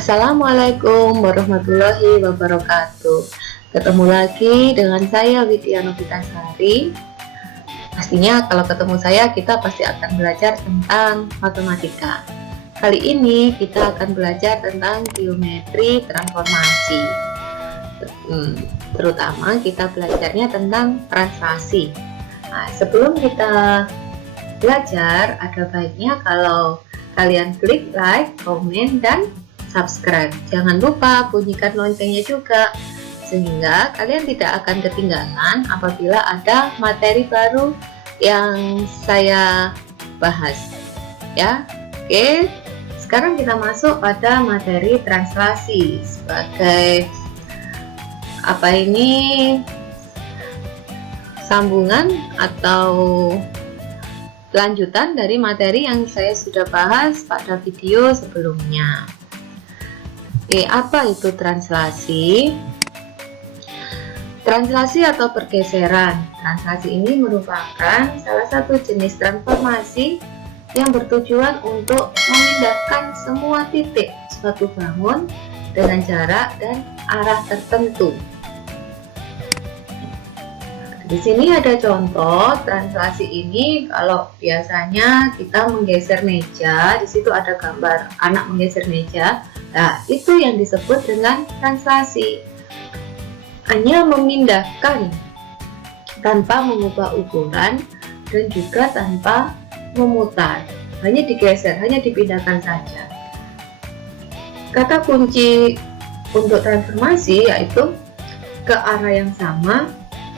Assalamualaikum warahmatullahi wabarakatuh. Ketemu lagi dengan saya Widya Novitasari. Pastinya kalau ketemu saya kita pasti akan belajar tentang matematika. Kali ini kita akan belajar tentang geometri transformasi. Terutama kita belajarnya tentang translasi. Nah, sebelum kita belajar, ada baiknya kalau kalian klik like, komen, dan subscribe. Jangan lupa bunyikan loncengnya juga, sehingga kalian tidak akan ketinggalan apabila ada materi baru yang saya bahas. Ya, oke. Sekarang kita masuk pada materi translasi sebagai sambungan atau lanjutan dari materi yang saya sudah bahas pada video sebelumnya. Oke, apa itu translasi? Translasi atau pergeseran. Translasi ini merupakan salah satu jenis transformasi yang bertujuan untuk memindahkan semua titik suatu bangun dengan jarak dan arah tertentu. Di sini ada contoh translasi ini. Kalau biasanya kita menggeser meja, di situ ada gambar anak menggeser meja. Nah, itu yang disebut dengan translasi. Hanya memindahkan tanpa mengubah ukuran dan juga tanpa memutar. Hanya digeser, hanya dipindahkan saja. Kata kunci untuk transformasi yaitu ke arah yang sama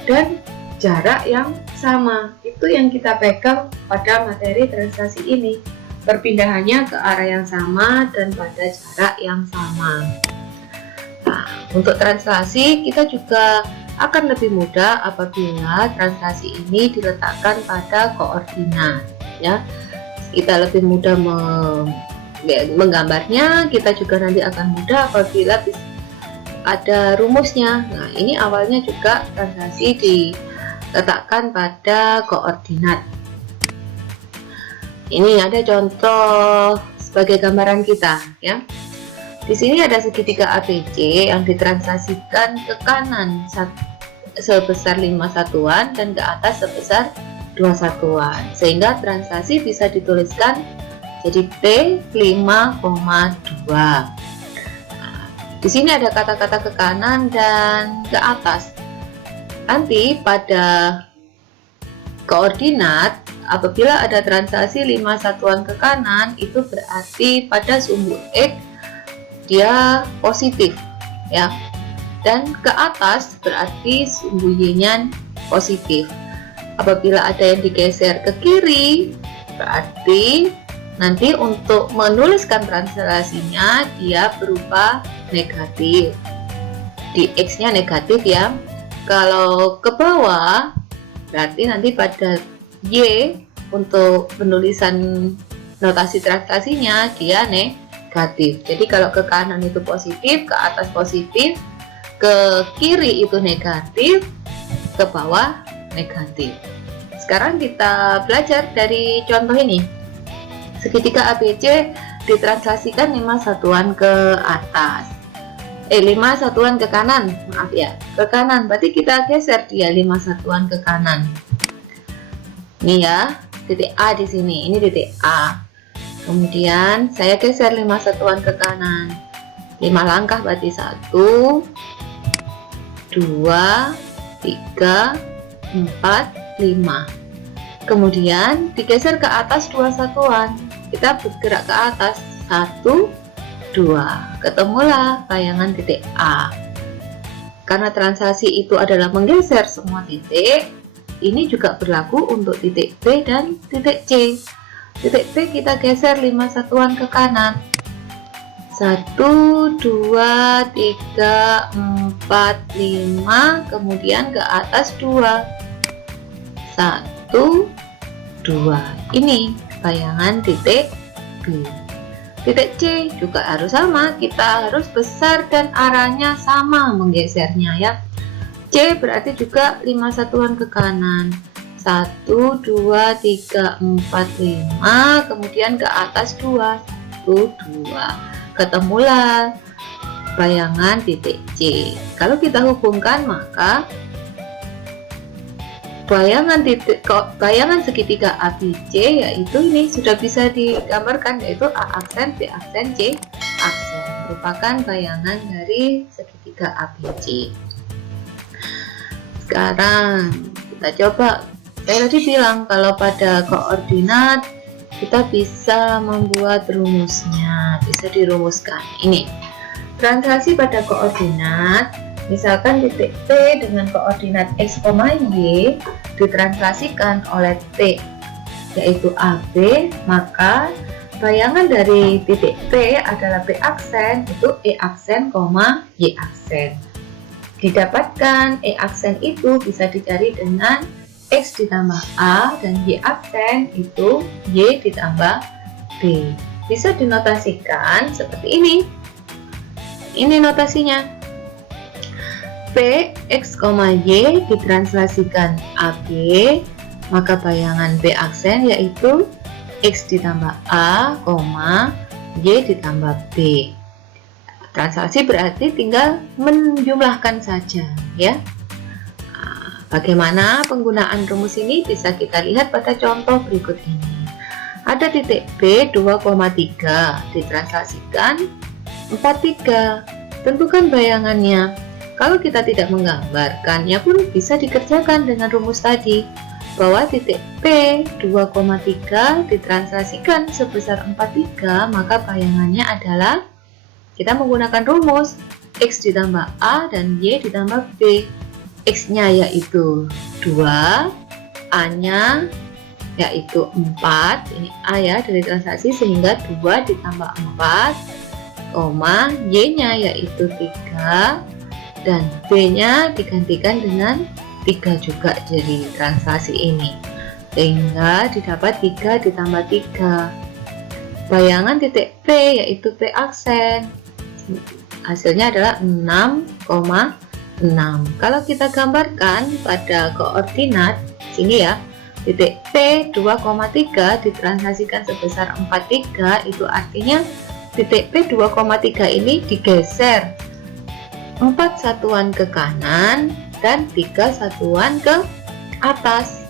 dan jarak yang sama. Itu yang kita pegang pada materi translasi ini. Perpindahannya ke arah yang sama dan pada jarak yang sama. Nah, untuk translasi kita juga akan lebih mudah apabila translasi ini diletakkan pada koordinat. Ya, kita lebih mudah menggambarnya. Kita juga nanti akan mudah apabila ada rumusnya. Nah, ini awalnya juga translasi diletakkan pada koordinat. Ini ada contoh sebagai gambaran kita, ya. Di sini ada segitiga ABC yang ditranslasikan ke kanan sebesar 5 satuan dan ke atas sebesar 2 satuan, sehingga translasi bisa dituliskan jadi P 5,2. Di sini ada kata-kata ke kanan dan ke atas. Nanti pada koordinat, apabila ada translasi 5 satuan ke kanan, itu berarti pada sumbu X dia positif, ya. Dan ke atas berarti sumbu Y-nya positif. Apabila ada yang digeser ke kiri, berarti nanti untuk menuliskan translasinya dia berupa negatif. Di X-nya negatif, ya. Kalau ke bawah berarti nanti pada Y untuk penulisan notasi translasinya dia negatif. Jadi kalau ke kanan itu positif, ke atas positif, ke kiri itu negatif, ke bawah negatif. Sekarang kita belajar dari contoh ini. Segitiga ABC ditranslasikan 5 satuan ke atas. 5 satuan ke kanan, maaf ya, ke kanan. Berarti kita geser dia 5 satuan ke kanan. Ini ya, titik A di sini. Ini titik A. Kemudian saya geser 5 satuan ke kanan. 5 langkah berarti 1, 2, 3, 4, 5. Kemudian digeser ke atas 2 satuan. Kita bergerak ke atas 1, 2. Ketemulah bayangan titik A. Karena translasi itu adalah menggeser semua titik, ini juga berlaku untuk titik B dan titik C. Titik B kita geser 5 satuan ke kanan. 1, 2, 3, 4, 5. Kemudian ke atas 2. 1, 2. Ini bayangan titik B. Titik C juga harus sama, kita harus besar dan arahnya sama menggesernya, ya. C berarti juga 5 satuan ke kanan. 1, 2, 3, 4, 5. Kemudian ke atas 2. 1, 2. ketemulah bayangan titik C. Kalau kita hubungkan, maka bayangan segitiga ABC yaitu ini sudah bisa digambarkan, yaitu A aksen, B aksen, C aksen, merupakan bayangan dari segitiga ABC. Sekarang kita coba, saya tadi bilang kalau pada koordinat kita bisa membuat rumusnya, bisa dirumuskan. Ini translasi pada koordinat, misalkan titik P dengan koordinat X, Y ditranslasikan oleh P yaitu AB, maka bayangan dari titik P adalah B aksen, itu E aksen, Y aksen. Didapatkan E aksen itu bisa dicari dengan X ditambah A dan Y aksen itu Y ditambah B. Bisa dinotasikan seperti ini. Ini notasinya. P, X, Y ditranslasikan AB, maka bayangan B aksen yaitu X ditambah A, Y ditambah B. Translasi berarti tinggal menjumlahkan saja, ya. Bagaimana penggunaan rumus ini bisa kita lihat pada contoh berikut ini. Ada titik B 2,3 ditranslasikan 43. Tentukan bayangannya. Kalau kita tidak menggambarkannya pun bisa dikerjakan dengan rumus tadi, bahwa titik P 2,3 ditranslasikan sebesar 43, maka bayangannya adalah, kita menggunakan rumus X ditambah A dan Y ditambah B. X-nya yaitu 2, A-nya yaitu 4, ini A ya dari translasi, sehingga 2 ditambah 4, Y-nya yaitu 3, dan B-nya digantikan dengan 3 juga dari translasi ini, sehingga didapat 3 ditambah 3. Bayangan titik P yaitu P aksen, hasilnya adalah 6,6. Kalau kita gambarkan pada koordinat sini ya, titik P 2,3 ditranslasikan sebesar 43, itu artinya titik P 2,3 ini digeser 4 satuan ke kanan dan 3 satuan ke atas.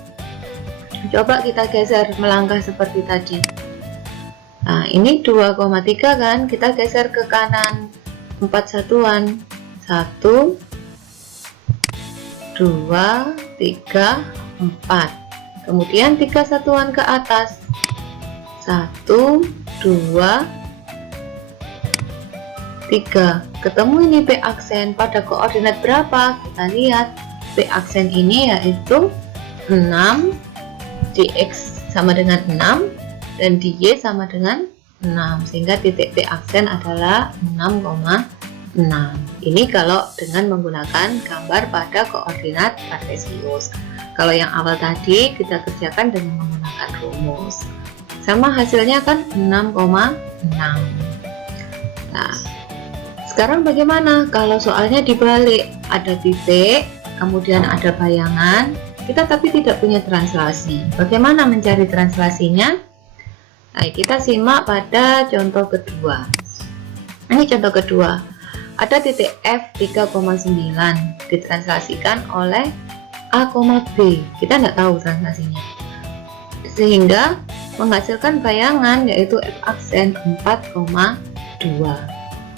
Coba kita geser melangkah seperti tadi. Nah, ini 2,3 kan, kita geser ke kanan 4 satuan, 1, 2, 3, 4. Kemudian 3 satuan ke atas, 1, 2, 3. Ketemu ini B aksen pada koordinat berapa? Kita lihat B aksen ini yaitu 6, di X sama dengan 6 dan di Y sama dengan 6, sehingga titik B aksen adalah 6,6. Ini kalau dengan menggunakan gambar pada koordinat kartesius. Kalau yang awal tadi kita kerjakan dengan menggunakan rumus, sama hasilnya kan 6,6. Nah, sekarang bagaimana kalau soalnya dibalik, ada titik kemudian ada bayangan, kita tapi tidak punya translasi. Bagaimana mencari translasinya? Nah, kita simak pada contoh kedua. Ini contoh kedua. Ada titik F 3,9 ditranslasikan oleh A, B. Kita tidak tahu translasinya, sehingga menghasilkan bayangan yaitu F aksen 4,2.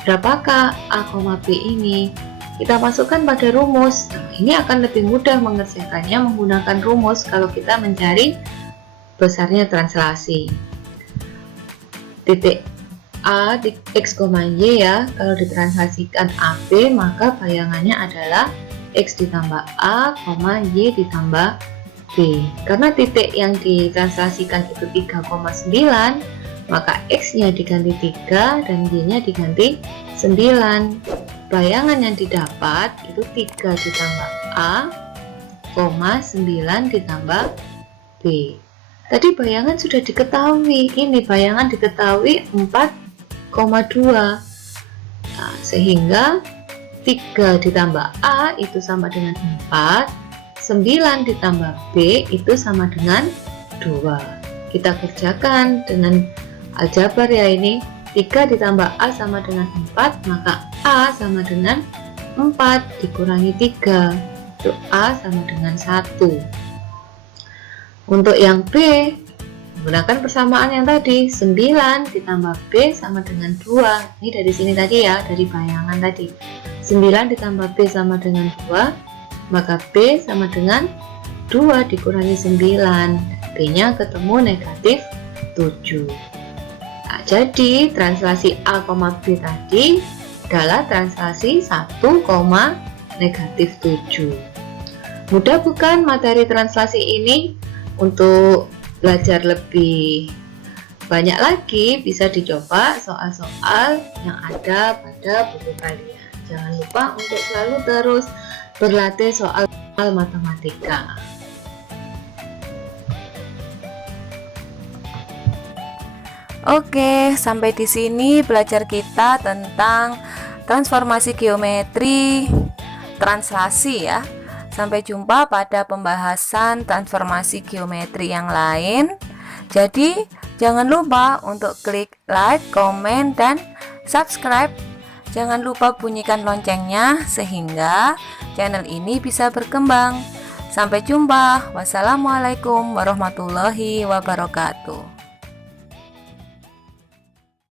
Berapakah A, B ini? Kita masukkan pada rumus. Nah, ini akan lebih mudah mengerjakannya menggunakan rumus kalau kita mencari besarnya translasi. Titik A di X, Y ya, kalau ditranslasikan AB, maka bayangannya adalah X ditambah A, Y ditambah B. Karena titik yang ditranslasikan itu 3,9, maka X-nya diganti 3 dan Y-nya diganti 9. Bayangan yang didapat itu 3 ditambah A, 9 ditambah B. Tadi bayangan sudah diketahui, ini bayangan diketahui 4,2. Nah, sehingga 3 ditambah A itu sama dengan 4, 9 ditambah B itu sama dengan 2. Kita kerjakan dengan aljabar ya ini. 3 ditambah A sama dengan 4, maka A sama dengan 4 dikurangi 3. Itu A sama dengan 1. Untuk yang B, menggunakan persamaan yang tadi, 9 ditambah B sama dengan 2. Ini dari sini tadi ya, dari bayangan tadi. 9 ditambah B sama dengan 2, maka B sama dengan 2 dikurangi 9. B-nya ketemu negatif 7. Nah, jadi translasi A, B tadi adalah translasi 1, negatif 7. Mudah bukan materi translasi ini? Untuk belajar lebih banyak lagi bisa dicoba soal-soal yang ada pada buku kalian. Jangan lupa untuk selalu terus berlatih soal matematika. Oke, sampai di sini belajar kita tentang transformasi geometri translasi ya. Sampai jumpa pada pembahasan transformasi geometri yang lain. Jadi, jangan lupa untuk klik like, komen, dan subscribe. Jangan lupa bunyikan loncengnya sehingga channel ini bisa berkembang. Sampai jumpa. Wassalamualaikum warahmatullahi wabarakatuh.